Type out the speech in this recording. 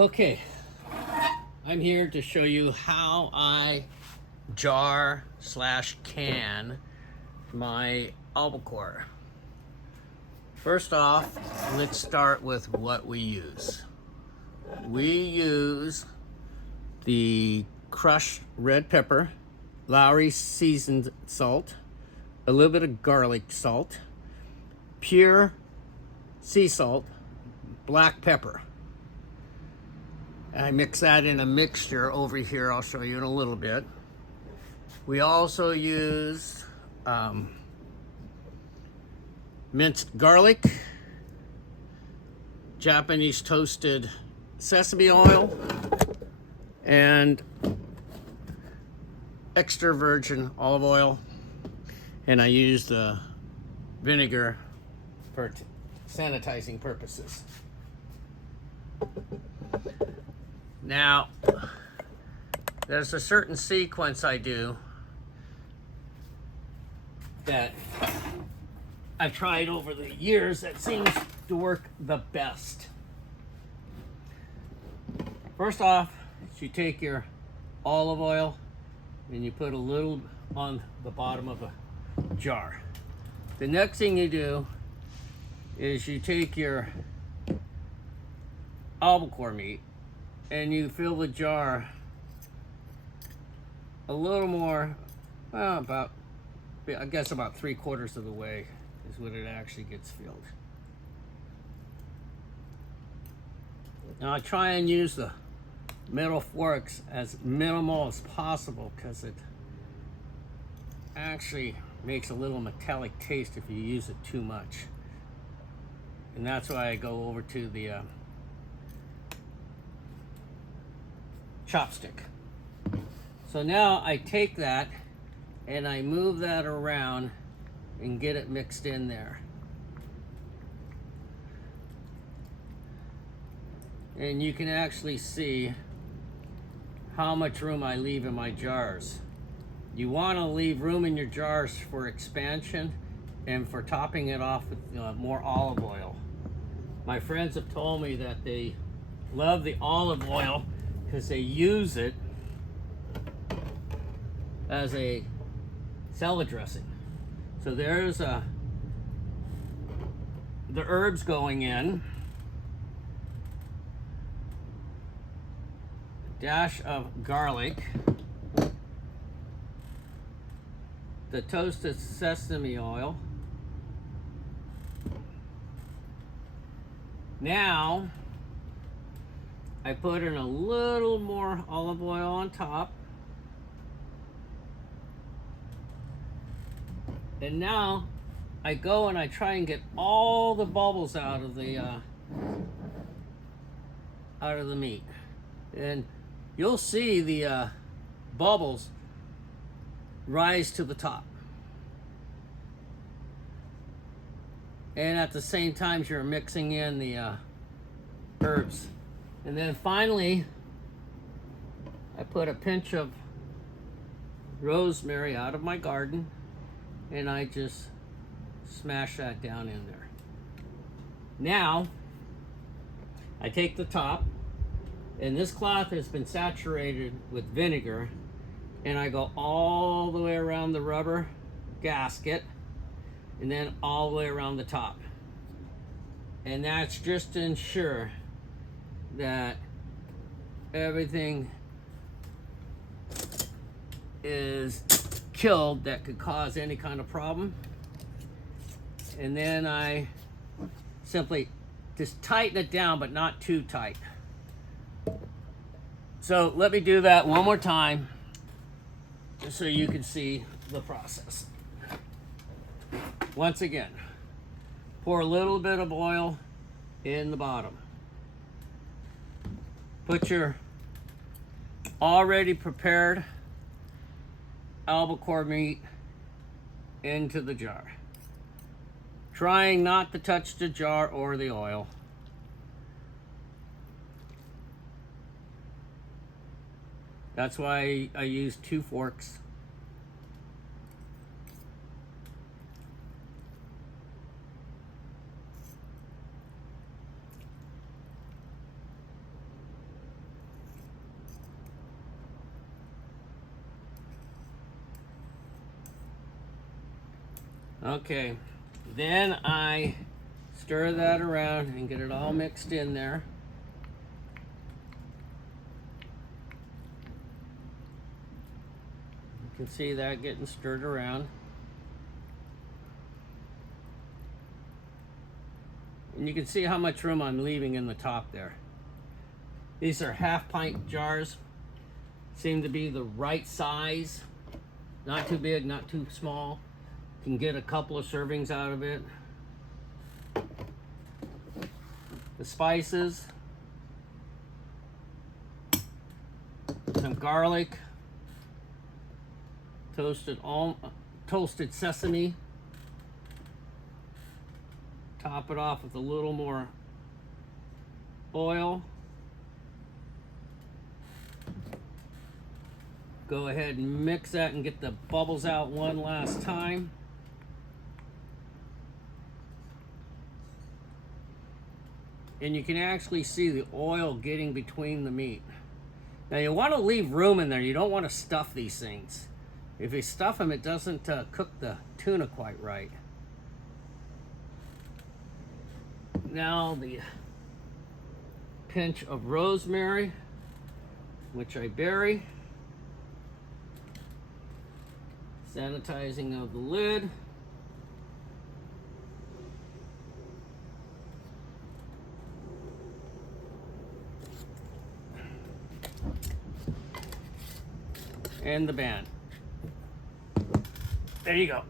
Okay, I'm here to show you how I jar/can my albacore. First off, let's start with what we use. We use the crushed red pepper, Lowry seasoned salt, a little bit of garlic salt, pure sea salt, black pepper. I mix that in a mixture over here. I'll show you in a little bit. We also use minced garlic, Japanese toasted sesame oil, and extra virgin olive oil. And I use the vinegar for sanitizing purposes. Now, there's a certain sequence I do that I've tried over the years that seems to work the best. First off, you take your olive oil and you put a little on the bottom of a jar. The next thing you do is you take your albacore meat and you fill the jar a little more, well, about 3/4 of the way is when it actually gets filled. Now I try and use the metal forks as minimal as possible because it actually makes a little metallic taste if you use it too much. And that's why I go over to the chopstick. So now I take that and I move that around and get it mixed in there. And you can actually see how much room I leave in my jars. You want to leave room in your jars for expansion and for topping it off with more olive oil. My friends have told me that they love the olive oil because they use it as a salad dressing. So there's the herbs going in, a dash of garlic, the toasted sesame oil. Now I put in a little more olive oil on top. And now I go and I try and get all the bubbles out of the meat. And you'll see the bubbles rise to the top. And at the same time you're mixing in the herbs. And then finally, I put a pinch of rosemary out of my garden and I just smash that down in there. Now, I take the top, and this cloth has been saturated with vinegar, and I go all the way around the rubber gasket and then all the way around the top. And that's just to ensure that everything is killed that could cause any kind of problem. And then I simply just tighten it down, but not too tight. So let me do that one more time just so you can see the process. Once again, pour a little bit of oil in the bottom. Put your already prepared albacore meat into the jar, trying not to touch the jar or the oil. That's why I use 2 forks. Okay, then I stir that around and get it all mixed in there. You can see that getting stirred around. And you can see how much room I'm leaving in the top there. These are 1/2 pint jars. Seem to be the right size. Not too big, not too small. Can get a couple of servings out of it. The spices. Some garlic. Toasted sesame. Top it off with a little more oil. Go ahead and mix that and get the bubbles out one last time. And you can actually see the oil getting between the meat. Now you want to leave room in there. You don't want to stuff these things. If you stuff them, it doesn't cook the tuna quite right. Now the pinch of rosemary, which I bury. Sanitizing of the lid. And the band. There you go.